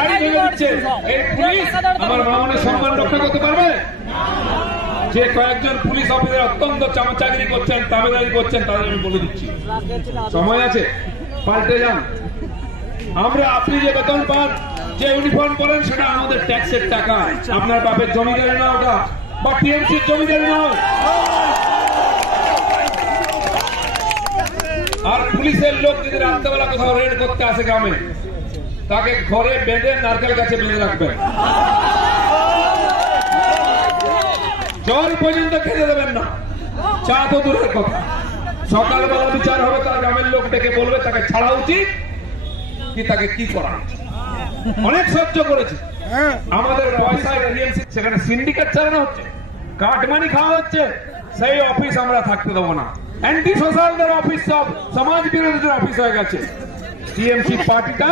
গাড়ি ভেঙে দিচ্ছে, এই পুলিশ আমার মামনের সম্মান রক্ষা করতে পারবে? যে কয়েকজন পুলিশ অফিসার অত্যন্ত চামচাগিরি করছেন, তাবেদারি করছেন, তাদের আমি বলে দিচ্ছি সময় আছে, পাল্টে যান। আমরা আপনি যে বেতন পান, যে ইউনিফর্ম পরেন, সেটা আমাদের ট্যাক্সের টাকা। আপনার বাপের জমিদারি না ওটা, বা টিএমসির জমিদারি নয়। আর পুলিশের লোক যদি রাত্রেবেলা কোথাও রেড করতে আসে গ্রামে, তাকে ঘরে বেঁধে নারকেল গাছে বেঁধে রাখবেন, জল পর্যন্ত খেতে দেবেন না, চা তো দূরের কথা। সকালবেলা বিচার হবে, তার গ্রামের লোক ডেকে বলবে তাকে ছাড়া উচিত কি তাকে কি করা উচিত। অনেক সহ্য করেছে, আমাদের পয়সায় সেখানে সিন্ডিকেট চালানো হচ্ছে, কাটমানি খাওয়া হচ্ছে, সেই অফিস আমরা থাকতে দেবো না। অ্যান্টি সোশ্যালদের অফিস সব সমাজ বিরোধীদের অফিস হয়ে গেছে। টিএমসি পার্টিটা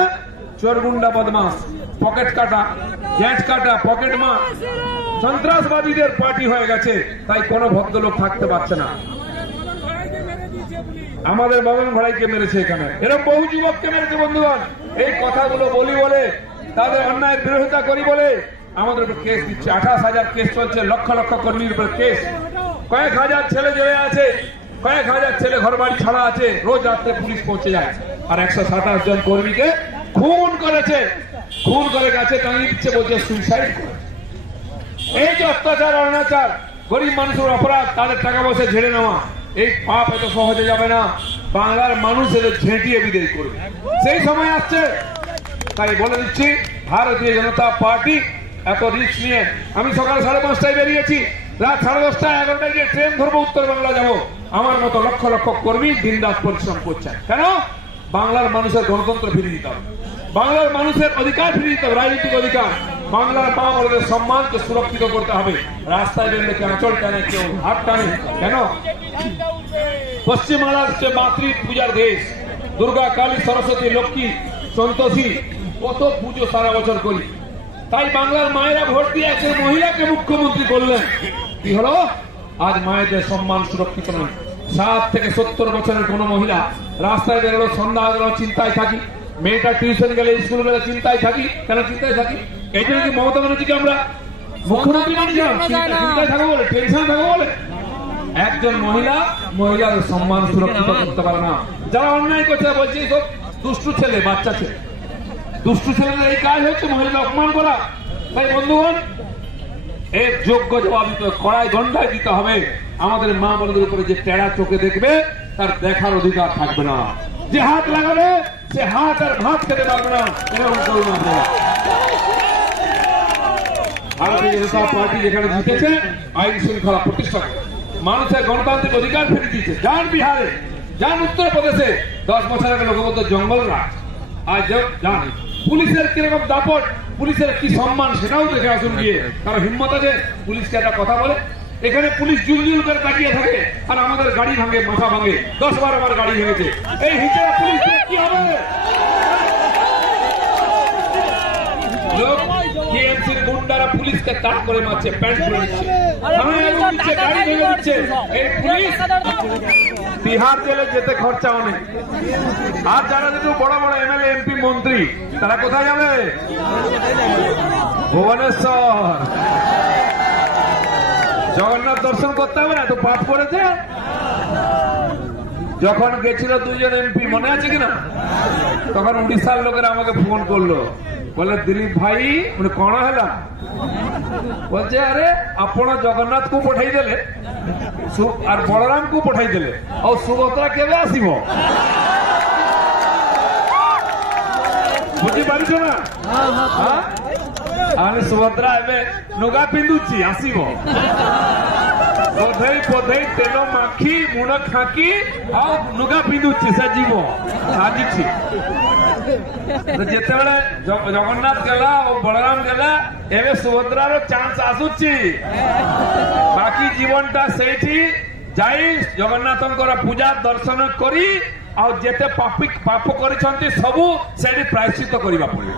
চোরগুন্ডা, বদমাস, পকেট কাটা, গ্যাস কাটা, পকেট মা, সন্ত্রাসবাদীদের পার্টি হয়ে গেছে। তাই কোন ভদ্রলোক থাকতে পারছে না। আমাদের মদন ভাইকে মেরেছে, এখানে এরকম বহু যুবককে মেরেছে। বন্ধুগণ, এই কথাগুলো বলি বলে, তাদের অন্যায়ের বিরোধিতা করি বলে আমাদের উপর কেস দিচ্ছে। 28,000 কেস চলছে, লক্ষ লক্ষ কর্মীর উপর কেস, কয়েক হাজার ছেলে জেলে আছে, কয়েক হাজার ছেলে ঘর বাড়ি ছাড়া আছে। রোজ রাত্রে পুলিশ পৌঁছে যায়, আর 127 জন কর্মীকে খুন করেছে, খুন করে গেছে, টাঙিয়ে দিচ্ছে, বলছে সুইসাইড করে। এই যে অত্যাচার, অনাচার, গরিব মানুষের অপরাধ, তাদের টাকা পয়সা ঝেড়ে নেওয়া, এই পাপ এত সহজে যাবে না। বাংলার মানুষ এদের ঝেঁটিয়ে বিদায় করবে, সেই সময় আসছে। তাই বলে দিচ্ছি, ভারতীয় জনতা পার্টি এত রিস্ক নিয়ে, আমি সকাল 5:30টায় বেরিয়েছি, রাত 10:30 11টায় গিয়ে ট্রেন ধরবো, উত্তর বাংলা যাবো। আমার মতো লক্ষ লক্ষ কর্মী দিনরাত পরিশ্রম করছেন। কেন? বাংলার মানুষের গণতন্ত্র ফিরিয়ে দিতে হবে, বাংলার মানুষের অধিকার ফিরিয়ে দিতে হবে, রাজনৈতিক অধিকার। বাংলার মা বোনদের সম্মানকে সুরক্ষিত করতে হবে। রাস্তায় বেরোলে কেউ আঁচল টানে, কেউ হাত টানে। কেন? পশ্চিমবাংলা হচ্ছে মাতৃ পূজার দেশ। দুর্গা, কালী, সরস্বতী, লক্ষ্মী, সন্তোষী, কত পুজো সারা বছর করি। তাই বাংলার মায়েরা ভোট দিয়ে একজন মহিলাকে মুখ্যমন্ত্রী করলেন। কি হলো? আজ মায়েদের সম্মান সুরক্ষিত নয়। 60 থেকে 70 বছরের কোন মহিলা রাস্তায় বেরোলো, সন্ধ্যা হয়ে গেল, চিন্তায় থাকি। মেয়েটা টিউশন গেলে, স্কুল গেলে চিন্তায় থাকি। কেন চিন্তায় থাকি? এই জন্য কি মমতা ব্যানার্জিকে আমরা মুখ্যমন্ত্রী বানিয়েছিলাম? চিন্তায় থাকবো বলে, টেনশন থাকবো বলে? একজন মহিলার সম্মান সুরক্ষিত করতে পারে না। যারা অন্যায় করছে, বলছে সব দুষ্টু ছেলে, বাচ্চা ছেলে, দুষ্টু ছেলেদের এই কাজ হচ্ছে মহিলাকে অপমান করা। তাই বন্ধুগণ, এর যোগ্য জবাব দিতে, কড়াই গন্ডায় দিতে হবে। আমাদের মা বোনদের উপরে যে টেরা চোখে দেখবে, তার দেখার অধিকার থাকবে না। যে হাত লাগাবে, সে হাত আর ভাত খেতে পারবে না। এরকম করুন আপনারা। ভারতীয় জনতা পার্টি যেখানে জিতেছে, আইন শৃঙ্খলা প্রতিষ্ঠা করে মানুষের গণতান্ত্রিক অধিকার ফিরে দিয়েছে। যান বিহারে, যান উত্তরপ্রদেশে, 10 বছর আগে লোক বলতো জঙ্গল রাজ, আজ যান পুলিশের কিরকম দাপট, পুলিশের কি সম্মান, সেটাও দেখে আসুন গিয়ে। কারণ হিম্মত আছে পুলিশকে একটা কথা বলে। এখানে পুলিশ জুল করে তাকিয়ে থাকে, আর আমাদের গাড়ি ভাঙে, মাথা ভাঙে, 10-12 বার গাড়ি ভেঙেছে। এই হিসেবে পুলিশ কি হবে? লোক টিএমসির গুন্ডারা পুলিশকে তাক করে মারছে, প্যান্ট খুলে দিচ্ছে, গাড়ি ভেঙে দিচ্ছে। এই পুলিশ বিহার জেলে যেতে খরচা অনেক। আর যারা যদি বড় বড় এমএলএ, এমপি, মন্ত্রী, তারা কোথায় যাবে? ভুবনেশ্বর। জগন্নাথ দর্শন করতে হবে না, তো পাপ করেছে। যখন গেছিল 2 জন এমপি, মনে আছে কিনা? তখন উড়িষ্যার লোকেরা আমাকে ফোন করলো, বলে দিলীপ ভাই, মানে কଣ ହେଲା? বলছে আরে ଆପଣ ଜଗନ୍ନାଥକୁ ପଠାଇ ଦେଲେ আর বলরামକୁ ପଠାଇ ଦେଲେ, ଆଉ ସୁଭଦ୍ରା କେବେ ଆସିବ? ବୁଝିପାରିଛ ନା? ଆମେ ସୁଭଦ୍ରା ଏବେ ନୁଗା ପିନ୍ଧୁଛି, ଆସିବ। ବୋଧେଇ ତେଲ ମାଖି, ମୁଣ୍ଡ ଖାକି, ଆଉ ନୁଗା ପିନ୍ଧୁଛି, ସେ ଯିବ ଆଜିଛି। ଯେତେବେଳେ ଜଗନ୍ନାଥ ଗଲା ଆଉ ବଳରାମ ଗଲା, ଏବେ ସୁଭଦ୍ରାର ଚାନ୍ସ ଆସୁଛି। ବାକି ଜୀବନଟା ସେଇଠି ଯାଇ ଜଗନ୍ନାଥଙ୍କର ପୂଜା ଦର୍ଶନ କରି, ଆଉ ଯେତେ ପାପ କରିଛନ୍ତି ସବୁ ସେଠି ପ୍ରାୟଶ୍ଚିତ କରିବା ପଡିବ।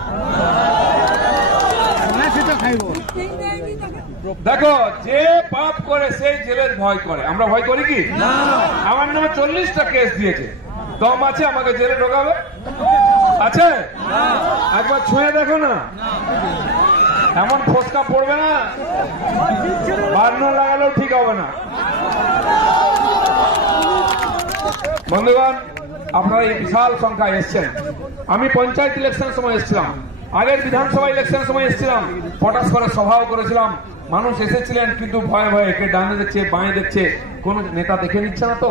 দেখো, যে পাপ করে সেই জেলের ভয় করে। আমরা ভয় করি কি? আমার নামে 40টা কেস দিয়েছে, দম আছে আমাকে জেলে ঢোকাবে? আছে? একবার ছুঁয়ে দেখো না, এমন ফসকা পড়বে না, বার্ন লাগালেও ঠিক হবে না। বন্ধুগণ, আপনারা এই বিশাল সংখ্যায় এসছেন। আমি পঞ্চায়েত ইলেকশন সময় এসেছিলাম, আগের বিধানসভা ইলেকশন সময় এসেছিলাম, পটাশ করে সভাও করেছিলাম। মানুষ এসেছিলেন, কিন্তু ভয়ে ভয়ে কে ডানে দেখছে বাঁয়ে দেখছে, কোন নেতা দেখে নিচ্ছে না তো।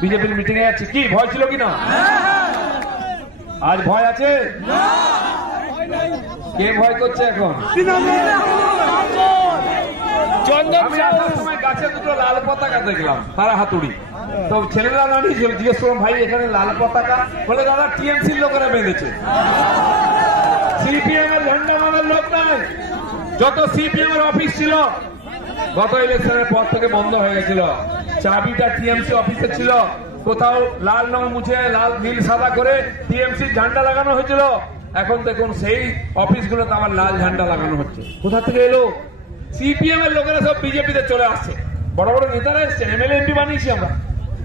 বিজেপির মিটিং এ যাচ্ছে, কি ভয় ছিল কিনা? আজ ভয় আছে? কে ভয় করছে এখন? আমি আসার সময় গাছে দুটো লাল পতাকা দেখলাম, তারা হাতুড়ি। তো ছেলেরা দাঁড়িয়েছিল, জিজ্ঞেস করলাম ভাই এখানে লাল পতাকা? বলে দাদা টিএমসির লোকেরা বেঁধেছে, সিপিএম এর ঝান্ডা মারার লোক নাই। যত সিপিএম এর অফিস ছিল গত ইলেকশনের পর থেকে বন্ধ হয়ে গেছিল, চাবিটা টিএমসি অফিসে ছিল। কোথাও লাল রং মুছে লাল নীল সাদা করে টিএমসি ঝান্ডা লাগানো হয়েছিল, এখন দেখুন সেই অফিসগুলোতে আবার লাল ঝান্ডা লাগানো হচ্ছে। কোথা থেকে এলো? সিপিএম এর লোকেরা সব বিজেপিতে চলে আসছে, বড় বড় নেতারা এসছে, এমএলএ এমপি বানিয়েছি আমরা।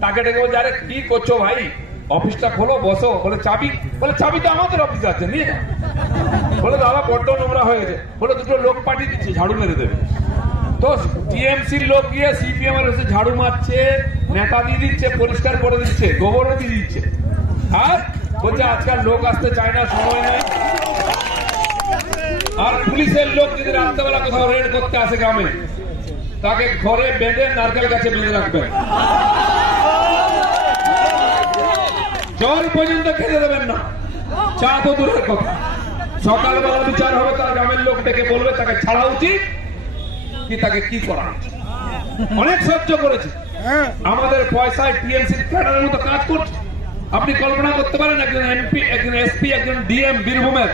তাকে ডেকে বলছে, আরে কি করছো ভাই, অফিসটা খোলো, বসো। বলে চাবি? বলে চাবি তো আমাদের অফিসে আছে, নিয়ে যাও। বলে দাদা বড্ড নোংরা হয়ে গেছে। বলে দুটো লোক পাঠিয়ে দিচ্ছে, ঝাড়ু মেরে দেবে। তো টিএমসির লোক গিয়ে সিপিএম এর হচ্ছে ঝাড়ু মারছে, নেতা দিয়ে দিচ্ছে, পরিষ্কার করে দিচ্ছে, গোবরও দিয়ে দিচ্ছে। আর বলছে আজকাল লোক আসতে চায় না, সময় নেই। আর পুলিশের লোক যদি রাত্রেবেলা কোথাও রেড করতে আসে গ্রামে, তাকে ঘরে বেঁধে নারকেল গাছে বেঁধে রাখবেন, জল পর্যন্ত খেতে দেবেন না, চা তো দূরের কথা। সকালবেলা বিচার হবে, তার গ্রামের লোক ডেকে বলবে তাকে ছাড়া উচিত কি তাকে কি করা উচিত। অনেক সহ্য করেছে, আমাদের পয়সায় টিএমসি ক্যাডারের মতো কাজ করছে। আপনি কল্পনা করতে পারেন, একজন এমপি, একজন এসপি, একজন ডিএম বীরভূমের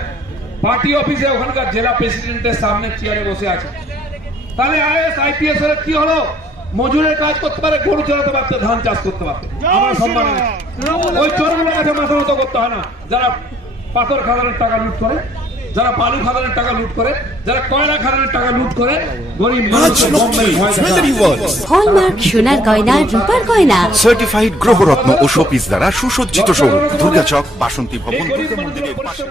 পার্টি অফিসে ওখানকার জেলা প্রেসিডেন্টের সামনে চেয়ারে বসে আছে। তাহলে আইএস আইপিএস এর কি হলো? মজুরের কাজ করতে পারে, গরু চড়াতে পারতে, ধান চাষ করতে পারতে। আমার সম্মান ওই চোরগুলোর কাছে মাথা মতো করতে হয় না, যারা পাথর খাদানের টাকা লুট করে, যারা বালু খাদানের টাকা লুট করে, যারা কয়লা খাদানের টাকা লুট করে, গরিব মানুষের হলমার্ক সোনার গয়না, রূপার গয়না, সার্টিফাইড গ্রহরত্ন ও শোপিস দ্বারা সুসজ্জিত শোরুম, দুর্গাচক, বাসন্তী ভবন, দুর্গা মন্দিরের পাশে।